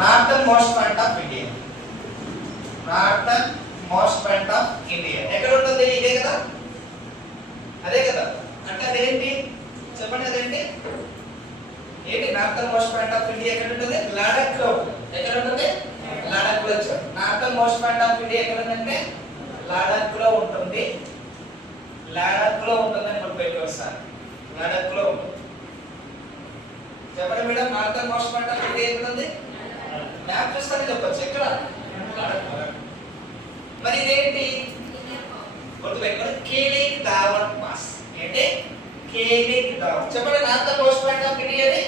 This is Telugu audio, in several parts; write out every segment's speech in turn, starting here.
Northern most point of India. Northern most point of India ఎక్కడ ఉంటుంది? ఇదే కదా, అదే కదా. అంటే అదేంటి చెప్పండి, అదేంటి? ఏంటి northern most point of India ఎక్కడ ఉంటుంది? లడాక్ లో ఉంటుంది. ఎక్కడ ఉంటుంది? లడాక్ లో. Northern most point of India ఎక్కడ ఉందంటే లడాక్ లో ఉంటుంది. లడాక్ లో ఉంటుందని గుర్తుపెట్టుకోండి సార్. లడాక్ లో ఉంటుంది. చెప్పండి madam, northern most point of India ఎక్కడ ఉంది? మ్యాప్ చూస్తానే చెప్పొచ్చు. ఎక్కడ? మరి ఇదేంటి గుర్తుపెట్టుకోండి, కేలిక్ దావన్ పాస్. అంటే కేలిక్ దావన్. చెప్పండి, northern most point of India అది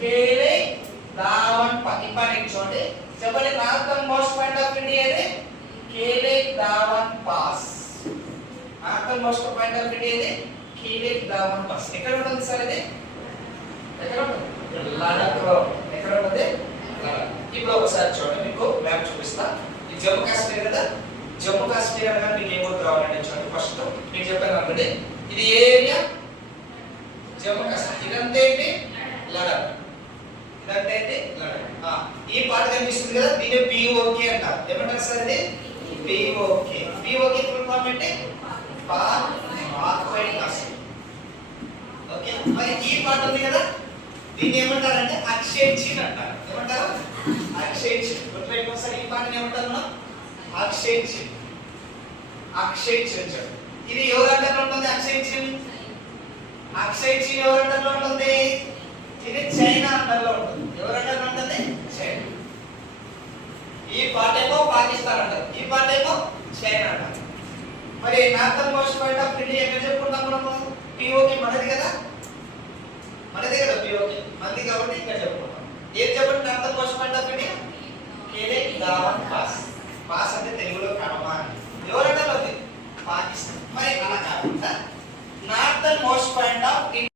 కేలిక్ దావన్ పాస్. ఇంపార్టెంట్ చూడండి. చెప్పండి, northern most point of India అది Kilik Dawan pass. Northern most point of India ఇది కేలిక్ దావన్ పాస్. ఎక్కడ ఉంటుంది సార్ ఇది? ఎక్కడ ఉంటుంది? లడాక్ లో. ఎక్కడ ఉంటుంది? లడాక్. ఇప్పుడు ఒకసారి చూడండి, మీకు మ్యాప్ చూపిస్తా. ఇది జమ్మూ కాశ్మీర్ కదా. జమ్మూ కాశ్మీర్ అనగా మీకు ఏం గుర్తు రావాలంటే చూడండి, ఫస్ట్ మీకు చెప్పాను అనుకోండి, ఇది ఏ ఏరియా? జమ్మూ కాశ్మీర్. ఇదంతా ఏంటి? లడాక్. ఇదంతా ఏంటి? లడాక్. ఈ పార్ట్ కనిపిస్తుంది కదా, దీన్ని పిఓకే అంటారు. ఏమంటారు సార్ ఇది? పిఓకే. పిఓకే ఫుల్ ఫామ్ ఏంటి? పాత్వై కాశ్మీర్. ఓకే. మరి ఈ పార్ట్ ఉంది కదా, దీన్ని ఏమంటారంటే అక్షయ్ చిన్ అంటారు. ఏమంటారు? అక్షయ్ చిన్. గుర్తుపెట్టుకోండి సార్, ఈ పార్ట్ ఏమంటారు మనం? అక్షయ్ చిన్. అక్షయ్ చిన్. ఇది ఎవరి అండర్లో ఉంటుంది? అక్షయ్ చిన్. అక్షయ్ చిన్ ఎవరి అండర్లో ఉంటుంది? ఇది చైనా అండర్లో ఉంటుంది. ఎవరి అండర్లో ఉంటుంది? చైనా. ఈ పార్ట్ ఏమో పాకిస్తాన్ అంటారు, ఈ పార్ట్ ఏమో చైనా అంటారు. మరి northern most point of India ఎక్కడ చెప్పుకుంటాం మనము? పిఓకే మనది కదా, మనదే కదా పిఓకే మనది కాబట్టి ఇక్కడ చెప్పుకుంటాం. ఏం చెప్పండి northern most point of India? Kilik Dawan pass. Pass అంటే తెలుగులో కడమ అని. ఎవరంటే పాకిస్తాన్. మరి అలా కాకుండా నార్థన్ మోస్ట్ పాయింట్ ఆఫ్